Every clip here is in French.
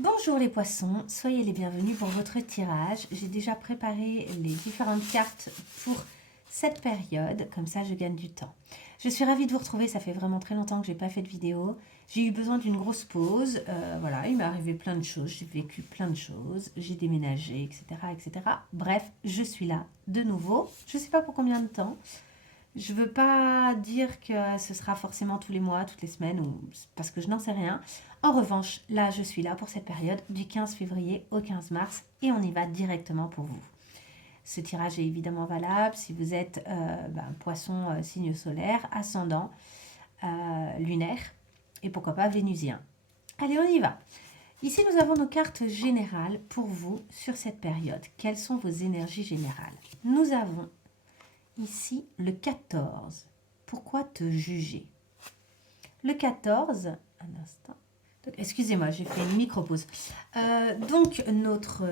Bonjour les poissons, soyez les bienvenus pour votre tirage. J'ai déjà préparé les différentes cartes pour cette période, comme ça je gagne du temps. Je suis ravie de vous retrouver, ça fait vraiment très longtemps que j'ai pas fait de vidéo. J'ai eu besoin d'une grosse pause, voilà, il m'est arrivé plein de choses, j'ai vécu plein de choses, j'ai déménagé, etc., etc. Bref, je suis là de nouveau, je ne sais pas pour combien de temps. Je ne veux pas dire que ce sera forcément tous les mois, toutes les semaines, ou parce que je n'en sais rien. En revanche, là, je suis là pour cette période du 15 février au 15 mars et on y va directement pour vous. Ce tirage est évidemment valable si vous êtes poisson signe solaire, ascendant, lunaire et pourquoi pas vénusien. Allez, on y va. Ici, nous avons nos cartes générales pour vous sur cette période. Quelles sont vos énergies générales? Nous avons ici le 14. Pourquoi te juger? Le 14, un instant. Excusez-moi, j'ai fait une micro-pause. Donc, notre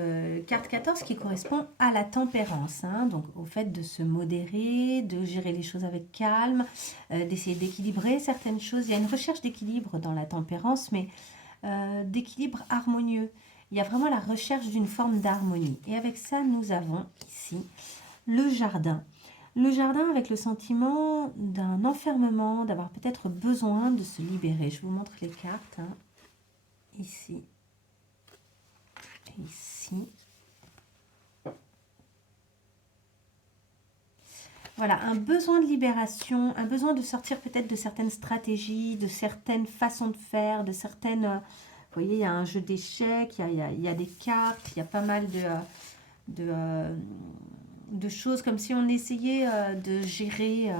carte 14 qui correspond à la tempérance, hein, donc au fait de se modérer, de gérer les choses avec calme, d'essayer d'équilibrer certaines choses. Il y a une recherche d'équilibre dans la tempérance, mais d'équilibre harmonieux. Il y a vraiment la recherche d'une forme d'harmonie. Et avec ça, nous avons ici le jardin. Le jardin avec le sentiment d'un enfermement, d'avoir peut-être besoin de se libérer. Je vous montre les cartes. Hein. Ici. Ici. Voilà, un besoin de libération, un besoin de sortir peut-être de certaines stratégies, de certaines façons de faire, de certaines... Vous voyez, il y a un jeu d'échecs, il y a des cartes, il y a pas mal de choses comme si on essayait de gérer,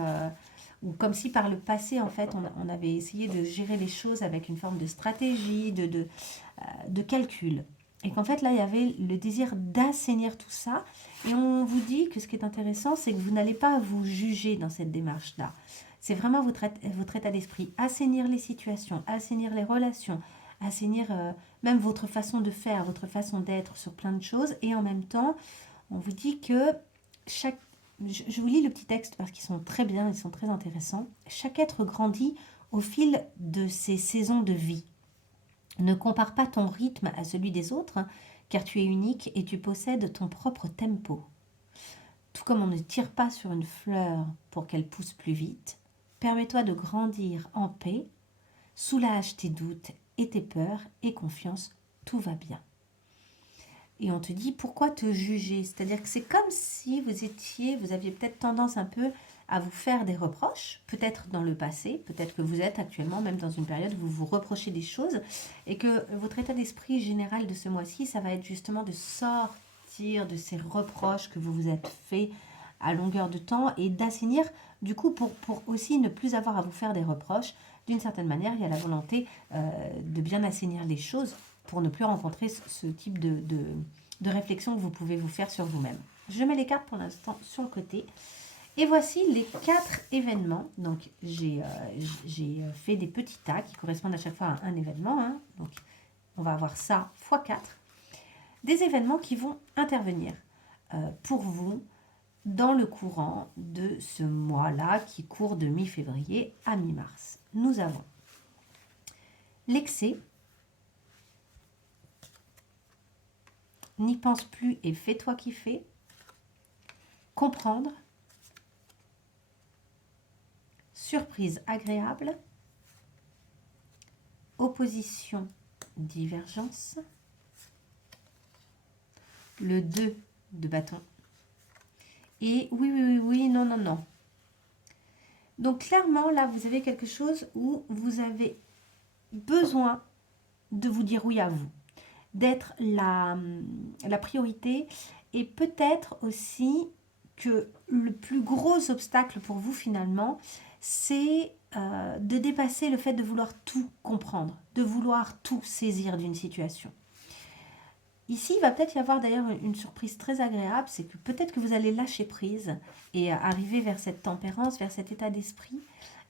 ou comme si par le passé, en fait, on avait essayé de gérer les choses avec une forme de stratégie, de calcul. Et qu'en fait, là, il y avait le désir d'assainir tout ça. Et on vous dit que ce qui est intéressant, c'est que vous n'allez pas vous juger dans cette démarche-là. C'est vraiment votre état d'esprit. Assainir les situations, assainir les relations, assainir même votre façon de faire, votre façon d'être sur plein de choses. Et en même temps, on vous dit que chaque... Je vous lis le petit texte parce qu'ils sont très bien, ils sont très intéressants. Chaque être grandit au fil de ses saisons de vie. Ne compare pas ton rythme à celui des autres, car tu es unique et tu possèdes ton propre tempo. Tout comme on ne tire pas sur une fleur pour qu'elle pousse plus vite, permets-toi de grandir en paix, soulage tes doutes et tes peurs et confiance, tout va bien. Et on te dit pourquoi te juger, c'est-à-dire que c'est comme si vous aviez peut-être tendance un peu à vous faire des reproches, peut-être dans le passé, peut-être que vous êtes actuellement même dans une période où vous vous reprochez des choses et que votre état d'esprit général de ce mois-ci, ça va être justement de sortir de ces reproches que vous vous êtes fait à longueur de temps et d'assainir, du coup, pour aussi ne plus avoir à vous faire des reproches. D'une certaine manière, il y a la volonté de bien assainir les choses pour ne plus rencontrer ce type de réflexion que vous pouvez vous faire sur vous-même. Je mets les cartes pour l'instant sur le côté. Et voici les 4 événements. Donc, j'ai fait des petits tas qui correspondent à chaque fois à un événement. Hein. Donc, on va avoir ça x 4. Des événements qui vont intervenir pour vous dans le courant de ce mois-là qui court de mi-février à mi-mars. Nous avons l'excès. N'y pense plus et fais-toi kiffer. Comprendre. Surprise agréable. Opposition, divergence. Le 2 de bâton. Et oui, non. Donc clairement, là, vous avez quelque chose où vous avez besoin de vous dire oui à vous. D'être la priorité et peut-être aussi que le plus gros obstacle pour vous finalement, c'est de dépasser le fait de vouloir tout comprendre, de vouloir tout saisir d'une situation. Ici, il va peut-être y avoir d'ailleurs une surprise très agréable, c'est que peut-être que vous allez lâcher prise et arriver vers cette tempérance, vers cet état d'esprit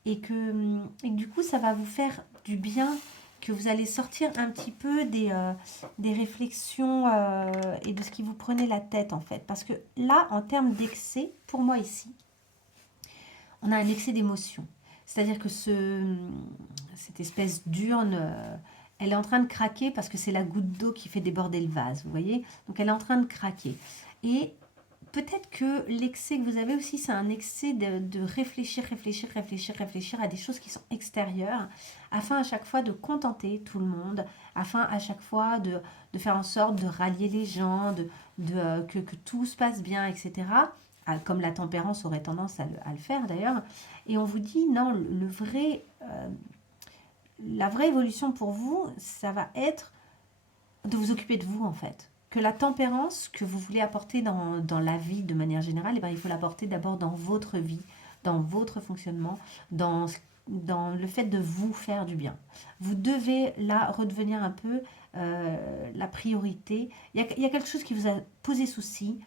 et que du coup, ça va vous faire du bien, que vous allez sortir un petit peu des réflexions et de ce qui vous prenait la tête en fait. Parce que là, en termes d'excès, pour moi ici, on a un excès d'émotion. C'est-à-dire que cette espèce d'urne Elle est en train de craquer parce que c'est la goutte d'eau qui fait déborder le vase, vous voyez? Donc elle est en train de craquer. Et peut-être que l'excès que vous avez aussi, c'est un excès de réfléchir, réfléchir, réfléchir, réfléchir à des choses qui sont extérieures, afin à chaque fois de contenter tout le monde, afin à chaque fois de faire en sorte de rallier les gens, que tout se passe bien, etc. Ah, comme la tempérance aurait tendance à le faire d'ailleurs. Et on vous dit, non, la vraie évolution pour vous, ça va être de vous occuper de vous en fait. Que la tempérance que vous voulez apporter dans la vie de manière générale, eh ben, il faut l'apporter d'abord dans votre vie, dans votre fonctionnement, dans le fait de vous faire du bien. Vous devez là redevenir un peu la priorité. Il y a quelque chose qui vous a posé souci,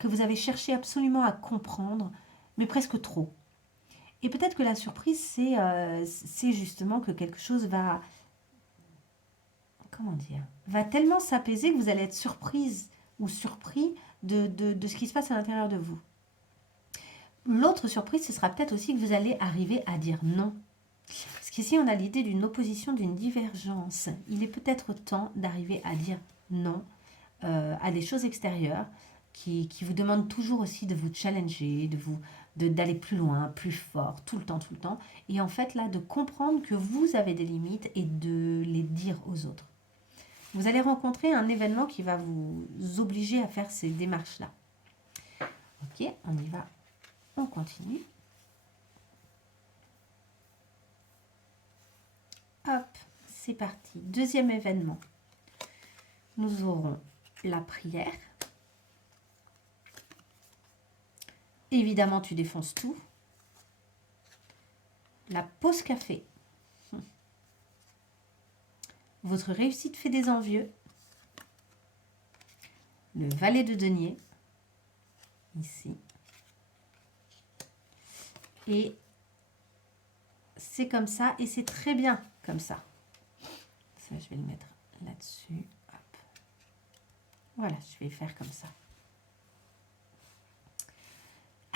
que vous avez cherché absolument à comprendre, mais presque trop. Et peut-être que la surprise, c'est justement que quelque chose va, comment dire, va tellement s'apaiser que vous allez être surprise ou surpris de ce qui se passe à l'intérieur de vous. L'autre surprise, ce sera peut-être aussi que vous allez arriver à dire non. Parce qu'ici, on a l'idée d'une opposition, d'une divergence. Il est peut-être temps d'arriver à dire non à des choses extérieures qui vous demandent toujours aussi de vous challenger, d'aller plus loin, plus fort, tout le temps, tout le temps. Et en fait, là, de comprendre que vous avez des limites et de les dire aux autres. Vous allez rencontrer un événement qui va vous obliger à faire ces démarches-là. Ok, on y va, on continue. Hop, c'est parti. Deuxième événement. Nous aurons la prière. Évidemment, tu défonces tout. La pause café. Votre réussite fait des envieux. Le valet de denier. Ici. Et c'est comme ça. Et c'est très bien comme ça. Ça, je vais le mettre là-dessus. Hop. Voilà, je vais faire comme ça.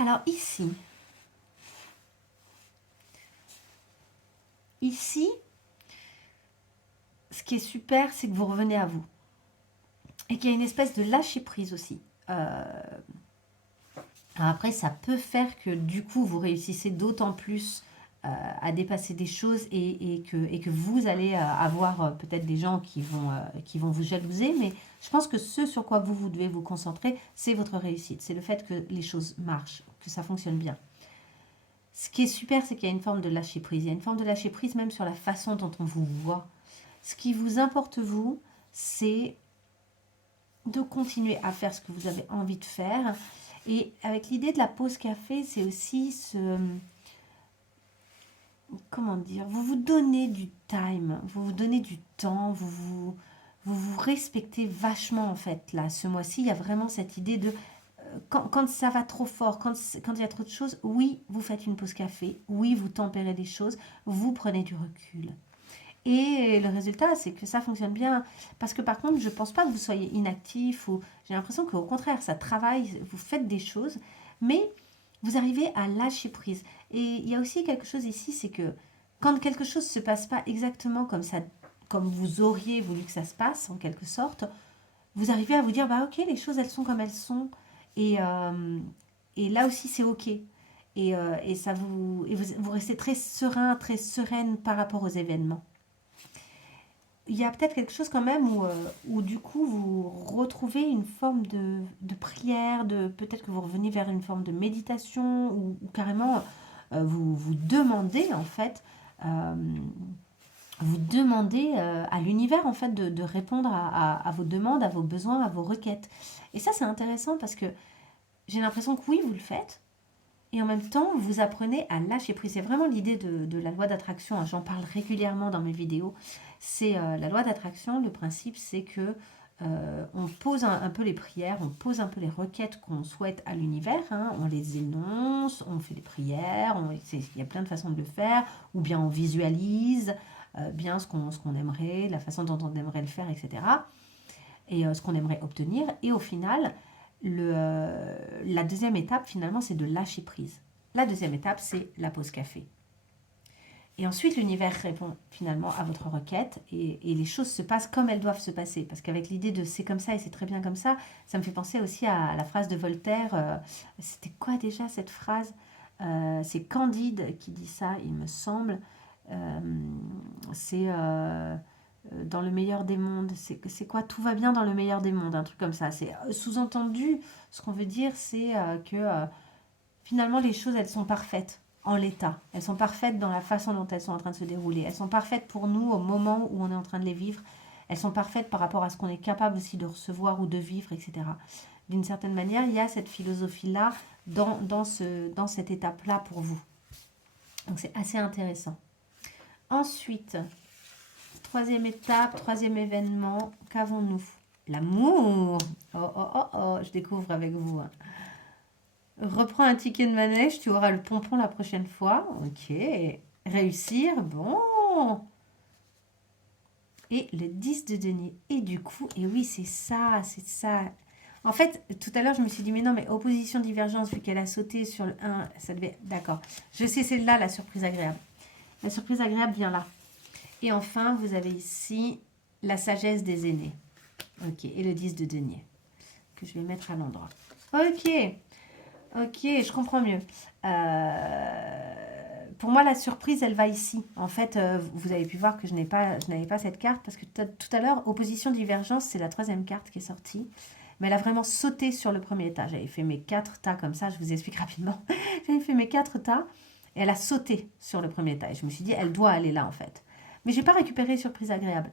Alors ici, ce qui est super, c'est que vous revenez à vous. Et qu'il y a une espèce de lâcher prise aussi. Après, ça peut faire que du coup, vous réussissez d'autant plus à dépasser des choses et que vous allez avoir peut-être des gens qui vont vous jalouser. Mais je pense que ce sur quoi vous devez vous concentrer, c'est votre réussite. C'est le fait que les choses marchent, que ça fonctionne bien. Ce qui est super, c'est qu'il y a une forme de lâcher prise. Il y a une forme de lâcher prise même sur la façon dont on vous voit. Ce qui vous importe, vous, c'est de continuer à faire ce que vous avez envie de faire. Et avec l'idée de la pause café, c'est aussi comment dire, vous vous donnez du time, vous vous donnez du temps, vous respectez vachement en fait. Là, ce mois-ci, il y a vraiment cette idée de quand ça va trop fort, quand il y a trop de choses, oui, vous faites une pause café, oui, vous tempérez les choses, vous prenez du recul. Et le résultat, c'est que ça fonctionne bien. Parce que par contre, je ne pense pas que vous soyez inactif ou j'ai l'impression qu'au contraire, ça travaille, vous faites des choses, mais vous arrivez à lâcher prise. Et il y a aussi quelque chose ici, c'est que quand quelque chose ne se passe pas exactement comme ça, comme vous auriez voulu que ça se passe, en quelque sorte, vous arrivez à vous dire, bah ok, les choses, elles sont comme elles sont. Et là aussi, c'est ok. Vous restez très serein, très sereine par rapport aux événements. Il y a peut-être quelque chose quand même où du coup vous retrouvez une forme de prière, peut-être que vous revenez vers une forme de méditation ou carrément vous demandez en fait, à l'univers en fait de répondre à vos demandes, à vos besoins, à vos requêtes. Et ça c'est intéressant parce que j'ai l'impression que oui vous le faites, et en même temps, vous apprenez à lâcher prise. C'est vraiment l'idée de la loi d'attraction. J'en parle régulièrement dans mes vidéos. C'est la loi d'attraction. Le principe, c'est que on pose un peu les prières, on pose un peu les requêtes qu'on souhaite à l'univers. On les énonce, on fait des prières. Il y a plein de façons de le faire. Ou bien on visualise bien ce qu'on aimerait, la façon dont on aimerait le faire, etc. Et ce qu'on aimerait obtenir. Et au final, la deuxième étape, finalement, c'est de lâcher prise. La deuxième étape, c'est la pause café. Et ensuite, l'univers répond finalement à votre requête et les choses se passent comme elles doivent se passer. Parce qu'avec l'idée de c'est comme ça et c'est très bien comme ça me fait penser aussi à la phrase de Voltaire. C'était quoi déjà cette phrase? C'est Candide qui dit ça, il me semble. Euh, c'est dans le meilleur des mondes. C'est quoi? Tout va bien dans le meilleur des mondes, un truc comme ça. C'est sous-entendu, ce qu'on veut dire, c'est que finalement les choses, elles sont parfaites en l'état. Elles sont parfaites dans la façon dont elles sont en train de se dérouler. Elles sont parfaites pour nous au moment où on est en train de les vivre. Elles sont parfaites par rapport à ce qu'on est capable aussi de recevoir ou de vivre, etc. D'une certaine manière, il y a cette philosophie-là dans cette étape-là pour vous. Donc c'est assez intéressant. Ensuite, troisième étape, troisième événement, qu'avons-nous? L'amour. Oh, oh, oh, oh, je découvre avec vous. Reprends un ticket de manège, tu auras le pompon la prochaine fois. Ok. Réussir, bon. Et le 10 de denier. Et du coup, et oui, c'est ça, c'est ça. En fait, tout à l'heure, je me suis dit, mais non, mais opposition, divergence, vu qu'elle a sauté sur le 1, ça devait... D'accord. Je sais, c'est là la surprise agréable. La surprise agréable vient là. Et enfin, vous avez ici la sagesse des aînés. Ok, et le 10 de denier, que je vais mettre à l'endroit. Ok, ok, je comprends mieux. Pour moi, la surprise, elle va ici. En fait, vous avez pu voir que je n'avais pas cette carte, parce que tout à l'heure, opposition, divergence, c'est la troisième carte qui est sortie. Mais elle a vraiment sauté sur le premier tas. J'avais fait mes 4 tas comme ça, je vous explique rapidement. J'avais fait mes 4 tas, et elle a sauté sur le premier tas. Et je me suis dit, elle doit aller là, en fait. Mais je n'ai pas récupéré surprise agréable,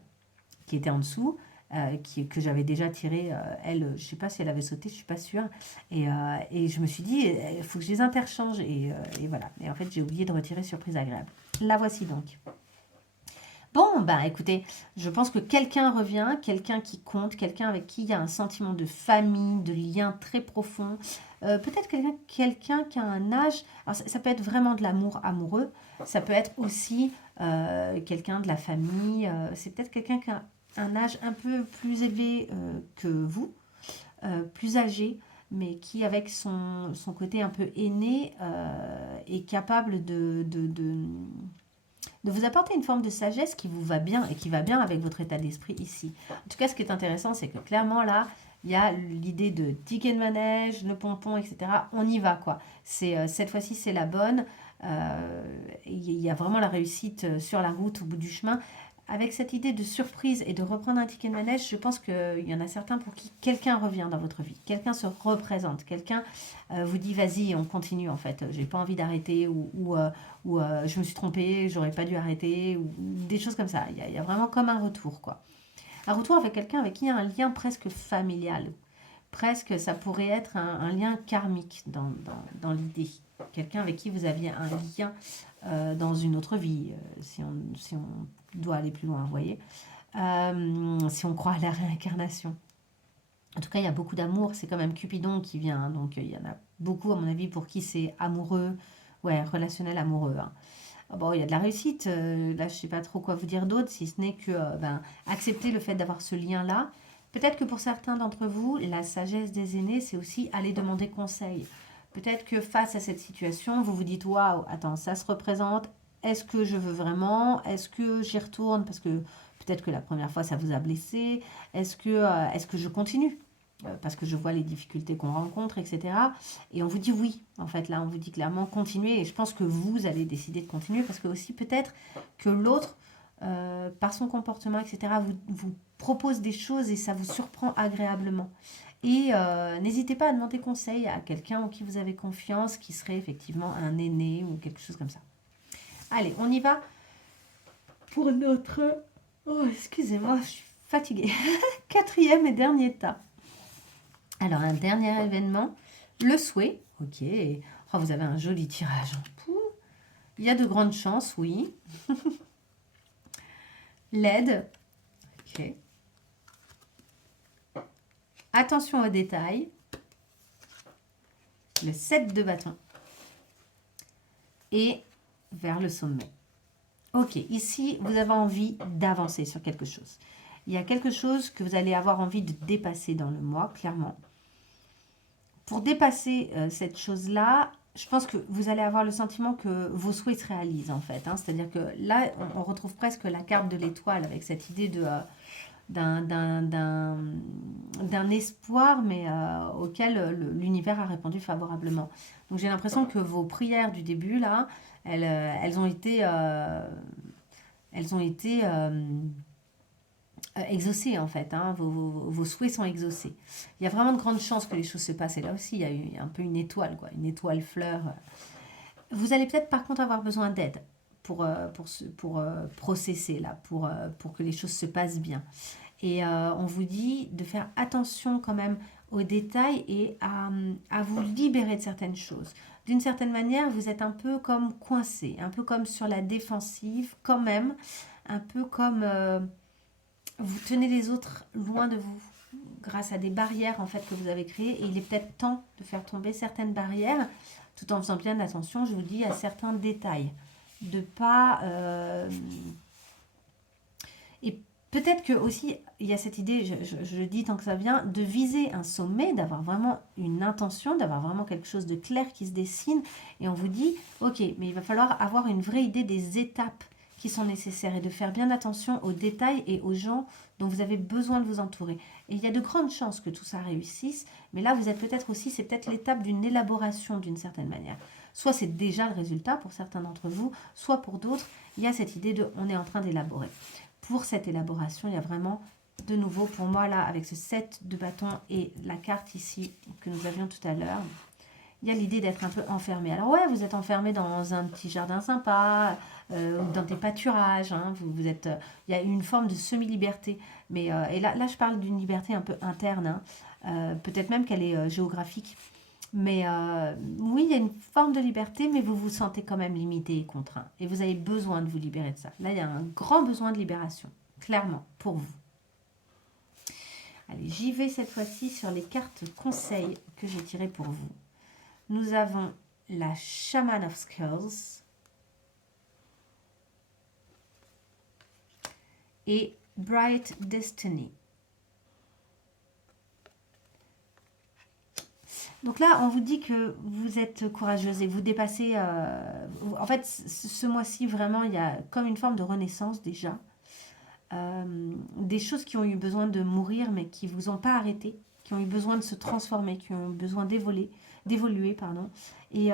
qui était en dessous, que j'avais déjà tiré. Elle, je ne sais pas si elle avait sauté, je ne suis pas sûre. Et je me suis dit, il faut que je les interchange. Et voilà. Et en fait, j'ai oublié de retirer surprise agréable. La voici donc. Bon, bah écoutez, je pense que quelqu'un revient, quelqu'un qui compte, quelqu'un avec qui il y a un sentiment de famille, de lien très profond. Peut-être quelqu'un qui a un âge, alors ça peut être vraiment de l'amour amoureux, ça peut être aussi quelqu'un de la famille, c'est peut-être quelqu'un qui a un âge un peu plus élevé que vous, plus âgé, mais qui avec son côté un peu aîné est capable de vous apporter une forme de sagesse qui vous va bien et qui va bien avec votre état d'esprit ici. En tout cas, ce qui est intéressant, c'est que clairement là, il y a l'idée de ticket de manège, le pompon, etc. On y va, quoi. Cette fois-ci, c'est la bonne. Il y a vraiment la réussite sur la route, au bout du chemin. Avec cette idée de surprise et de reprendre un ticket de manège, je pense qu'il y en a certains pour qui quelqu'un revient dans votre vie. Quelqu'un se représente. Quelqu'un vous dit, vas-y, on continue, en fait. J'ai pas envie d'arrêter ou je me suis trompée, j'aurais pas dû arrêter, ou des choses comme ça. Il y a vraiment comme un retour, quoi. Un retour avec quelqu'un avec qui il y a un lien presque familial. Presque, ça pourrait être un lien karmique dans l'idée. Quelqu'un avec qui vous aviez un lien dans une autre vie, si on doit aller plus loin, vous voyez. Si on croit à la réincarnation. En tout cas, il y a beaucoup d'amour. C'est quand même Cupidon qui vient. Hein, donc, il y en a beaucoup, à mon avis, pour qui c'est amoureux. Ouais, relationnel amoureux. Hein. Bon, il y a de la réussite. Là, je ne sais pas trop quoi vous dire d'autre, si ce n'est que accepter le fait d'avoir ce lien-là. Peut-être que pour certains d'entre vous, la sagesse des aînés, c'est aussi aller demander conseil. Peut-être que face à cette situation, vous vous dites, waouh, attends, ça se représente. Est-ce que je veux vraiment? Est-ce que j'y retourne? Parce que peut-être que la première fois, ça vous a blessé. Est-ce que je continue? Parce que je vois les difficultés qu'on rencontre, etc. Et on vous dit oui, en fait, là, on vous dit clairement continuez. Et je pense que vous allez décider de continuer parce que aussi peut-être que l'autre, par son comportement, etc., vous propose des choses et ça vous surprend agréablement. Et n'hésitez pas à demander conseil à quelqu'un en qui vous avez confiance, qui serait effectivement un aîné ou quelque chose comme ça. Allez, on y va pour notre... Oh, excusez-moi, je suis fatiguée. Quatrième et dernier tas. Alors, un dernier événement, le souhait. Ok. Oh, vous avez un joli tirage. Pouh. Il y a de grandes chances, oui. L'aide. Ok. Attention aux détails. Le 7 de bâton. Et vers le sommet. Ok, ici, vous avez envie d'avancer sur quelque chose. Il y a quelque chose que vous allez avoir envie de dépasser dans le mois, clairement. Pour dépasser cette chose-là, je pense que vous allez avoir le sentiment que vos souhaits se réalisent en fait, hein. C'est-à-dire que là, on retrouve presque la carte de l'étoile avec cette idée de, d'un, d'un, d'un, d'un espoir, mais auquel l'univers a répondu favorablement. Donc j'ai l'impression que vos prières du début, là, elles ont été, elles ont été exaucées en fait, hein. Vos souhaits sont exaucés. Il y a vraiment de grandes chances que les choses se passent. Et là aussi, il y a eu un peu une étoile, quoi, une étoile fleur. Vous allez peut-être par contre avoir besoin d'aide pour processer là, pour que les choses se passent bien. Et on vous dit de faire attention quand même aux détails et à vous libérer de certaines choses. D'une certaine manière, vous êtes un peu comme coincé, un peu comme sur la défensive, quand même, un peu comme vous tenez les autres loin de vous grâce à des barrières en fait que vous avez créées. Et il est peut-être temps de faire tomber certaines barrières, tout en faisant bien attention, je vous dis, à certains détails, de pas et peut-être que aussi, il y a cette idée, je le dis tant que ça vient, de viser un sommet, d'avoir vraiment une intention, d'avoir vraiment quelque chose de clair qui se dessine. Et on vous dit, ok, mais il va falloir avoir une vraie idée des étapes qui sont nécessaires et de faire bien attention aux détails et aux gens dont vous avez besoin de vous entourer. Et il y a de grandes chances que tout ça réussisse, mais là, vous êtes peut-être aussi, c'est peut-être l'étape d'une élaboration d'une certaine manière. Soit c'est déjà le résultat pour certains d'entre vous, soit pour d'autres, il y a cette idée de on est en train d'élaborer. Pour cette élaboration, il y a vraiment, de nouveau, pour moi, là, avec ce set de bâtons et la carte ici que nous avions tout à l'heure, il y a l'idée d'être un peu enfermé. Alors ouais, vous êtes enfermé dans un petit jardin sympa, ou dans des pâturages, hein, vous êtes, il y a une forme de semi-liberté. Mais, et là, je parle d'une liberté un peu interne, hein, peut-être même qu'elle est géographique. Mais oui, il y a une forme de liberté, mais vous vous sentez quand même limité et contraint. Et vous avez besoin de vous libérer de ça. Là, il y a un grand besoin de libération, clairement, pour vous. Allez, j'y vais cette fois-ci sur les cartes conseils que j'ai tirées pour vous. Nous avons la Shaman of Skulls et Bright Destiny. Donc là, on vous dit que vous êtes courageuse et vous dépassez... en fait, ce mois-ci, vraiment, il y a comme une forme de renaissance déjà. Des choses qui ont eu besoin de mourir, mais qui ne vous ont pas arrêté, qui ont eu besoin de se transformer, qui ont eu besoin d'évoluer, pardon. Et,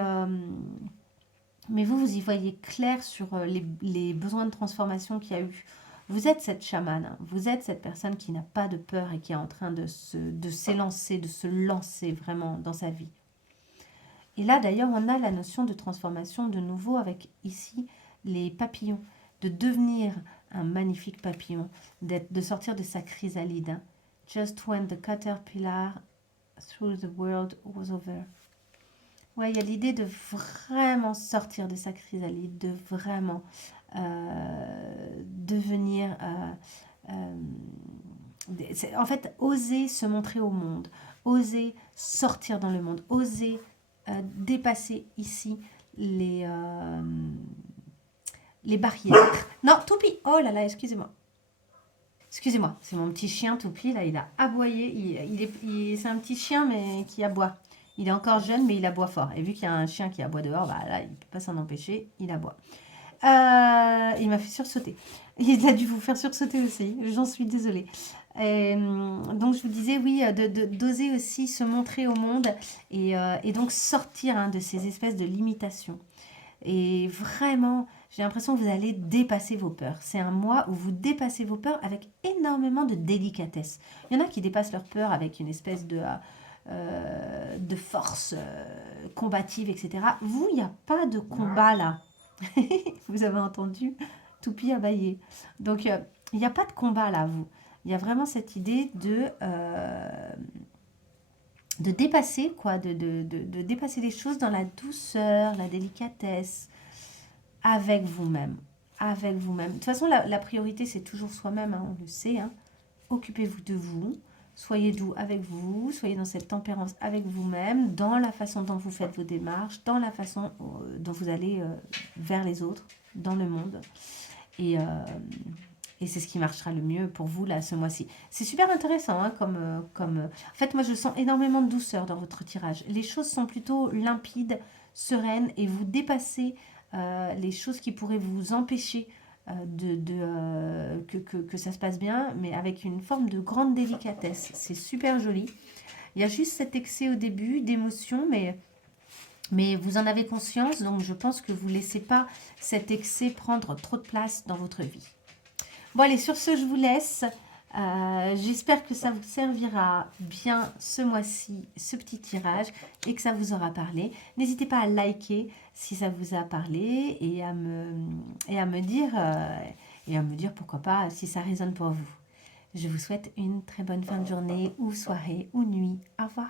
mais vous y voyez clair sur les besoins de transformation qu'il y a eu. Vous êtes cette chamane, hein. Vous êtes cette personne qui n'a pas de peur et qui est en train de s'élancer, de se lancer vraiment dans sa vie. Et là, d'ailleurs, on a la notion de transformation de nouveau avec ici les papillons, de devenir un magnifique papillon, de sortir de sa chrysalide. Hein. Just when the caterpillar through the world was over. Ouais, il y a l'idée de vraiment sortir de sa chrysalide, de vraiment devenir... en fait, oser se montrer au monde, oser sortir dans le monde, oser dépasser ici les barrières. Non, Toupie, oh là là, excusez-moi. Excusez-moi, c'est mon petit chien Toupie, là, il a aboyé. C'est un petit chien, mais qui aboie. Il est encore jeune, mais il aboie fort. Et vu qu'il y a un chien qui aboie dehors, bah là, il ne peut pas s'en empêcher, il aboie. Il m'a fait sursauter. Il a dû vous faire sursauter aussi, j'en suis désolée. Donc je vous disais, oui, d'oser aussi se montrer au monde et donc sortir hein, de ces espèces de limitations. Et vraiment, j'ai l'impression que vous allez dépasser vos peurs. C'est un mois où vous dépassez vos peurs avec énormément de délicatesse. Il y en a qui dépassent leurs peurs avec une espèce de force combative, etc. Vous, il n'y a pas de combat là. Vous avez entendu Toupie abailler. Donc, il n'y a pas de combat là, vous. Il y a vraiment cette idée de dépasser, quoi, de dépasser les choses dans la douceur, la délicatesse, avec vous-même. Avec vous-même. De toute façon, la priorité, c'est toujours soi-même, hein, on le sait. Hein. Occupez-vous de vous. Soyez doux avec vous, soyez dans cette tempérance avec vous-même, dans la façon dont vous faites vos démarches, dans la façon dont vous allez vers les autres, dans le monde. Et c'est ce qui marchera le mieux pour vous là ce mois-ci. C'est super intéressant, hein, En fait, moi, je sens énormément de douceur dans votre tirage. Les choses sont plutôt limpides, sereine et vous dépassez les choses qui pourraient vous empêcher que ça se passe bien, mais avec une forme de grande délicatesse. C'est super joli. Il y a juste cet excès au début d'émotion, mais vous en avez conscience, donc je pense que vous ne laissez pas cet excès prendre trop de place dans votre vie. Bon allez, sur ce, je vous laisse. J'espère que ça vous servira bien ce mois-ci, ce petit tirage, et que ça vous aura parlé. N'hésitez pas à liker si ça vous a parlé et à me dire pourquoi pas si ça résonne pour vous. Je vous souhaite une très bonne fin de journée ou soirée ou nuit. Au revoir.